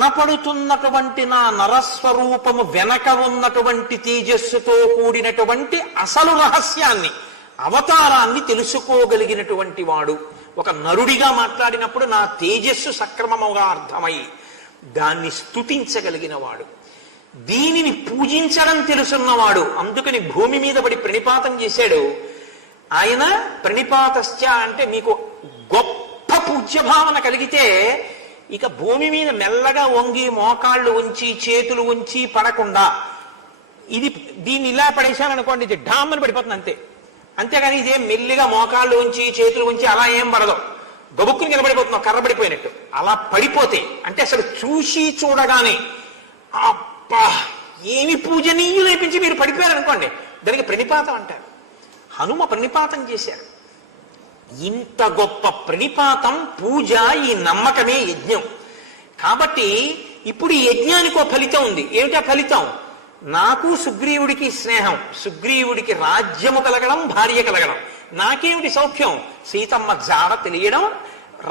కనపడుతున్నటువంటి నా నరస్వరూపము వెనక ఉన్నటువంటి తేజస్సుతో కూడినటువంటి అసలు రహస్యాన్ని, అవతారాన్ని తెలుసుకోగలిగినటువంటి వాడు. ఒక నరుడిగా మాట్లాడినప్పుడు నా తేజస్సు సక్రమముగా అర్థమై దాన్ని స్తుతించగలిగిన వాడు, దీనిని పూజించడం తెలుసున్నవాడు. అందుకని భూమి మీద పడి ప్రణిపాతం చేశాడు ఆయన. ప్రణిపాతశ్చ అంటే మీకు గొప్ప పూజ్యభావన కలిగితే ఇక భూమి మీద మెల్లగా వంగి మోకాళ్ళు ఉంచి చేతులు ఉంచి పడకుండా, దీన్ని ఇలా పడేశాననుకోండి ఇది డామ్మని పడిపోతుంది అంతే. అంతేగాని ఇదేం మెల్లిగా మోకాళ్ళు ఉంచి చేతులు ఉంచి అలా ఏం పడదు, గబుక్కుని నిలబడిపోతున్నావు కర్రబడిపోయినట్టు. అలా పడిపోతే అంటే అసలు చూసి చూడగానే అబ్బా ఏమి పూజనీయులేపించి మీరు పడిపోయారనుకోండి, దానికి ప్రణిపాతం అంటారు. హనుమ ప్రణిపాతం చేశారు. ఇంత గొప్ప ప్రణిపాతం, పూజ, ఈ నమ్మకమే యజ్ఞం. కాబట్టి ఇప్పుడు ఈ యజ్ఞానికి ఒక ఫలితం ఉంది. ఏమిటా ఫలితం? నాకు సుగ్రీవుడికి స్నేహం, సుగ్రీవుడికి రాజ్యము కలగడం, భార్య కలగడం. నాకేమిటి సౌఖ్యం? సీతమ్మ జాడ తెలియడం,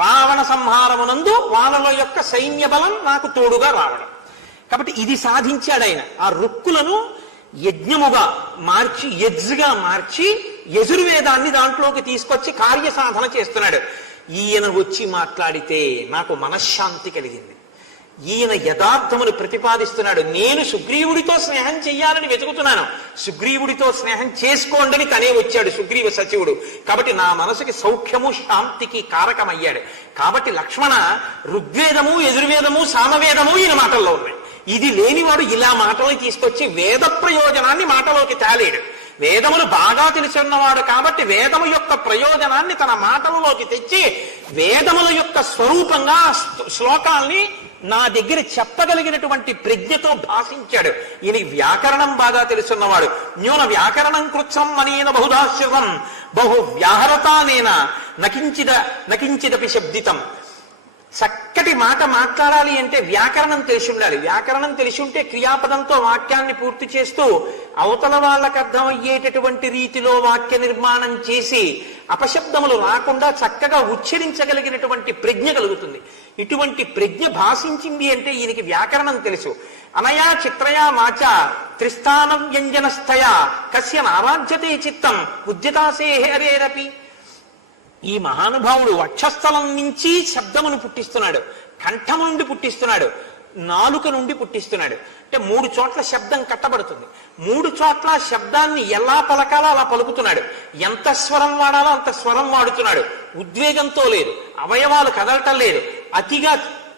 రావణ సంహారమునందు వాళ్ళలో యొక్క సైన్య బలం నాకు తోడుగా రావడం. కాబట్టి ఇది సాధించాడు ఆయన. ఆ రుక్కులను యజ్ఞముగా మార్చి, యజ్గా మార్చి, యజుర్వేదాన్ని దాంట్లోకి తీసుకొచ్చి కార్యసాధన చేస్తున్నాడు. ఈయన వచ్చి మాట్లాడితే నాకు మనశ్శాంతి కలిగింది. ఈయన యథార్థమును ప్రతిపాదిస్తున్నాడు. నేను సుగ్రీవుడితో స్నేహం చెయ్యాలని వెతుకుతున్నాను, సుగ్రీవుడితో స్నేహం చేసుకోండి తనే వచ్చాడు సుగ్రీవ సచివుడు. కాబట్టి నా మనసుకి సౌఖ్యము శాంతికి కారకమయ్యాడు. కాబట్టి లక్ష్మణ, ఋగ్వేదము యజుర్వేదము సామవేదము ఈయన మాటల్లో ఉన్నాయి. ఇది లేనివాడు ఇలా మాటలు తీసుకొచ్చి వేద ప్రయోజనాన్ని మాటలోకి తేలేడు. వేదములు బాగా తెలుసున్నవాడు కాబట్టి వేదము యొక్క ప్రయోజనాన్ని తన మాటలలోకి తెచ్చి వేదముల యొక్క స్వరూపంగా శ్లోకాల్ని నా దగ్గర చెప్పగలిగినటువంటి ప్రజ్ఞతో భాషించాడు. ఈయన వ్యాకరణం బాగా తెలుసున్నవాడు. న్యూన వ్యాకరణం కృత్సం అనేన బహుధాశ్రితం బహు వ్యాహరతానేన నకించిదపి శబ్దితం. చక్కటి మాట మాట్లాడాలి అంటే వ్యాకరణం తెలిసి ఉండాలి. వ్యాకరణం తెలిసి ఉంటే క్రియాపదంతో వాక్యాన్ని పూర్తి చేస్తూ అవతల వాళ్ళకు అర్థమయ్యేటటువంటి రీతిలో వాక్య నిర్మాణం చేసి అపశబ్దములు రాకుండా చక్కగా ఉచ్చరించగలిగినటువంటి ప్రజ్ఞ కలుగుతుంది. ఇటువంటి ప్రజ్ఞ భాషించింది అంటే ఈయనకి వ్యాకరణం తెలుసు. అనయా చిత్రయా వాచ త్రిస్థాన వ్యంజనస్థయా కస్య నారాజ్యతే చిత్తం ఉద్యతాసే హరేరపి. ఈ మహానుభావుడు వక్షస్థలం నుంచి శబ్దమును పుట్టిస్తున్నాడు, కంఠం నుండి పుట్టిస్తున్నాడు, నాలుక నుండి పుట్టిస్తున్నాడు. అంటే 3 చోట్ల శబ్దం కట్టబడుతుంది. 3 చోట్ల శబ్దాన్ని ఎలా పలకాలో అలా పలుకుతున్నాడు. ఎంత స్వరం వాడాలో అంత స్వరం వాడుతున్నాడు. ఉద్వేగంతో లేదు, అవయవాలు కదలటం లేదు, అతిగా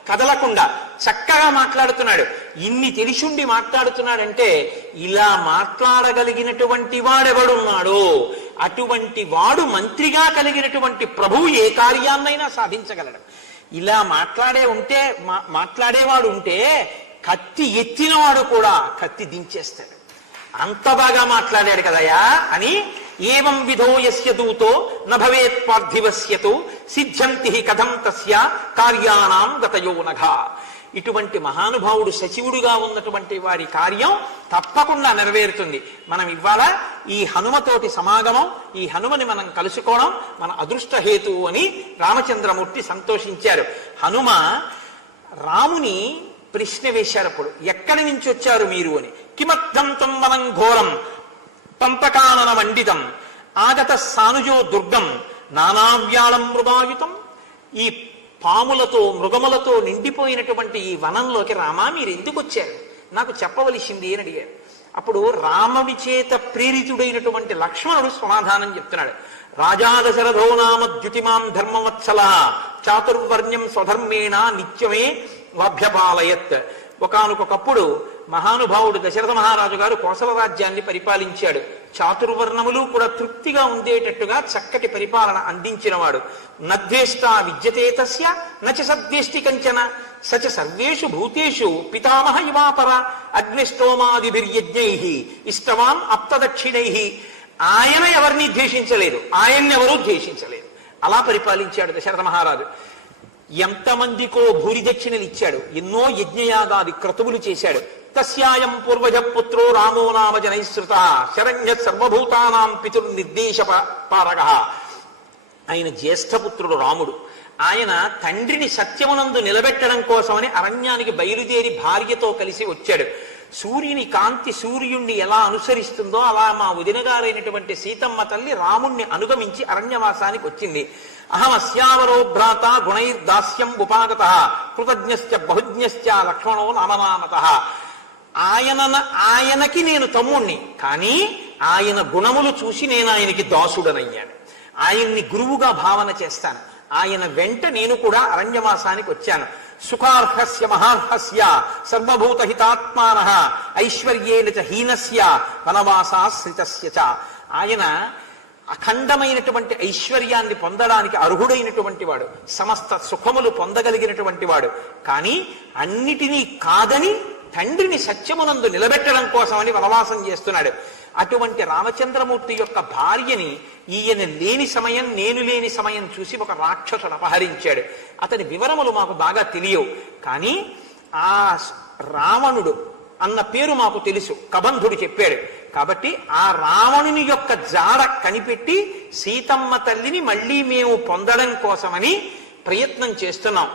కదలకుండా చక్కగా మాట్లాడుతున్నాడు. ఇన్ని తెలిసుండి మాట్లాడుతున్నాడంటే ఇలా మాట్లాడగలిగినటువంటి వాడెవడున్నాడో అటువంటి వాడు మంత్రిగా కలిగినటువంటి ప్రభువు ఏ కార్యాన్నైనా సాధించగలడు. ఇలా మాట్లాడేవాడు ఉంటే కత్తి ఎత్తినవాడు కూడా కత్తి దించేస్తాడు. అంత బాగా మాట్లాడాడు కదయా అని. ఏవం విధో యస్య దూతో నభవేత్ పార్థివస్యతు సిద్ధ్యంతి కథం తస్య కార్యాణం గతయో నఘ. ఇటువంటి మహానుభావుడు సచివుడుగా ఉన్నటువంటి వారి కార్యం తప్పకుండా నెరవేరుతుంది. మనం ఇవాళ ఈ హనుమతోటి సమాగమం, ఈ హనుమని మనం కలుసుకోవడం మన అదృష్ట హేతువు అని రామచంద్రమూర్తి సంతోషించారు. హనుమ రాముని ప్రశ్న వేశారప్పుడు, ఎక్కడి నుంచి వచ్చారు మీరు అని. కిమర్థం తం వనం ఘోరం పంపకానన మండితం ఆగత సానుజో దుర్గం నానావ్యాళం మృగాయుతం. ఈ పాములతో మృగములతో నిండిపోయినటువంటి ఈ వనంలోకి రామా మీరు ఎందుకు వచ్చారు, నాకు చెప్పవలసింది అని అడిగారు. అప్పుడు రాముడి చేత ప్రేరితుడైనటువంటి లక్ష్మణుడు సమాధానం చెప్తున్నాడు. రాజా దశరథో నామ ద్యుతిమాం ధర్మవత్సల చాతుర్వర్ణ్యం స్వధర్మేణ నిత్యమే లభ్యపాలయత్. ఒకానొకప్పుడు మహానుభావుడు దశరథ మహారాజు గారు కోసల రాజ్యాన్ని పరిపాలించాడు. చాతుర్వర్ణములు కూడా తృప్తిగా ఉండేటట్టుగా చక్కటి పరిపాలన అందించినవాడు. నద్వేష్ట విద్యతే తస్య నచ సద్వేష్టి కంచన సచ సర్వేషు భూతేషు పితామహ ఇవాపర అగ్నిష్టోమాదిభిర్యజ్ఞై ఇష్టవాన్ అప్తదక్షిణై. ఆయన ఎవరిని ద్వేషించలేదు, ఆయన్నెవరూ ద్వేషించలేదు. అలా పరిపాలించాడు దశరథ మహారాజు. ఎంతమందికో భూరి దక్షిణలు ఇచ్చాడు, ఎన్నో యజ్ఞయాగాది క్రతువులు చేశాడు. తస్యాయం పూర్వజ పుత్రో రామో నామ జనైశ్రుత శరణ్య సర్వభూతానాం పితుర్ నిర్దేశ పారక. ఆయన జ్యేష్ఠపుత్రుడు రాముడు. ఆయన తండ్రిని సత్యమునందు నిలబెట్టడం కోసమని అరణ్యానికి బయలుదేరి భార్యతో కలిసి వచ్చాడు. సూర్యుని కాంతి సూర్యుణ్ణి ఎలా అనుసరిస్తుందో అలా మా వదినగారైనటువంటి సీతమ్మ తల్లి రాముణ్ణి అనుగమించి అరణ్యవాసానికి వచ్చింది. అహం అస్యావరో భ్రాత గుణైర్దాస్యం ఉపాగత కృతజ్ఞశ్చ బహుజ్ఞశ్చ లక్ష్మణో నామనామత. ఆయనకి నేను తమ్ముణ్ణి, కానీ ఆయన గుణములు చూసి నేను ఆయనకి దాసుడనయ్యాను. ఆయన్ని గురువుగా భావన చేస్తాను. ఆయన వెంట నేను కూడా అరణ్యవాసానికి వచ్చాను. సుఖార్హస్య మహార్హస్య సర్వభూత హితాత్మానః ఐశ్వర్యేన చ హీనస్య వనవాసాశ్రితస్య చ. ఆయన అఖండమైనటువంటి ఐశ్వర్యాన్ని పొందడానికి అర్హుడైనటువంటి వాడు, సమస్త సుఖములు పొందగలిగినటువంటి వాడు. కానీ అన్నిటినీ కాదని తండ్రిని సత్యమునందు నిలబెట్టడం కోసమని వనవాసం చేస్తున్నాడు. అటువంటి రామచంద్రమూర్తి యొక్క భార్యని ఈయన లేని సమయం, నేను లేని సమయం చూసి ఒక రాక్షసుడు అపహరించాడు. అతని వివరములు మాకు బాగా తెలియవు, కానీ ఆ రావణుడు అన్న పేరు మాకు తెలుసు, కబంధుడు చెప్పాడు. కాబట్టి ఆ రావణుని యొక్క జాడ కనిపెట్టి సీతమ్మ తల్లిని మళ్ళీ మేము పొందడం కోసమని ప్రయత్నం చేస్తున్నాం.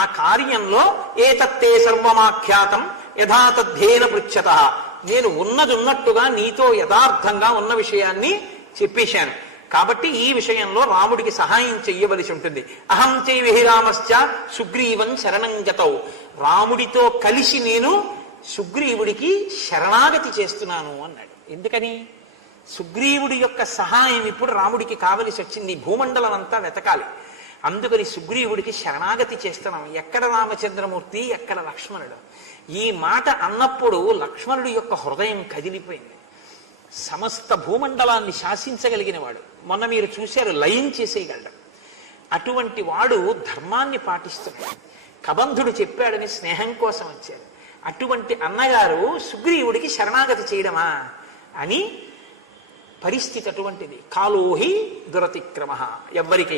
ఆ కార్యంలో ఏతత్తే సర్వమాఖ్యాతం యథాతథ్యేన పృచ్ఛత. నేను ఉన్నట్టుగా నీతో యథార్థంగా ఉన్న విషయాన్ని చెప్పేశాను. కాబట్టి ఈ విషయంలో రాముడికి సహాయం చెయ్యవలసి ఉంటుంది. అహం చైవేహి రామశ్చ సుగ్రీవం శరణం గతౌ. రాముడితో కలిసి నేను సుగ్రీవుడికి శరణాగతి చేస్తున్నాను అన్నాడు. ఎందుకని? సుగ్రీవుడి యొక్క సహాయం ఇప్పుడు రాముడికి కావలసి వచ్చింది. భూమండలం అంతా వెతకాలి. అందుకని సుగ్రీవుడికి శరణాగతి చేస్తున్నాం. ఎక్కడ రామచంద్రమూర్తి, ఎక్కడ లక్ష్మణుడు? ఈ మాట అన్నప్పుడు లక్ష్మణుడి యొక్క హృదయం కదిలిపోయింది. సమస్త భూమండలాన్ని శాసించగలిగిన వాడు, మొన్న మీరు చూశారు, లయం చేసేయగలడు. అటువంటి వాడు ధర్మాన్ని పాటిస్తున్నాడు. కబంధుడు చెప్పాడని స్నేహం కోసం వచ్చాడు. అటువంటి అన్నగారు సుగ్రీవుడికి శరణాగతి చేయడమా అని పరిస్థితి అటువంటిది. కాలోహి దురతిక్రమ. ఎవ్వరికి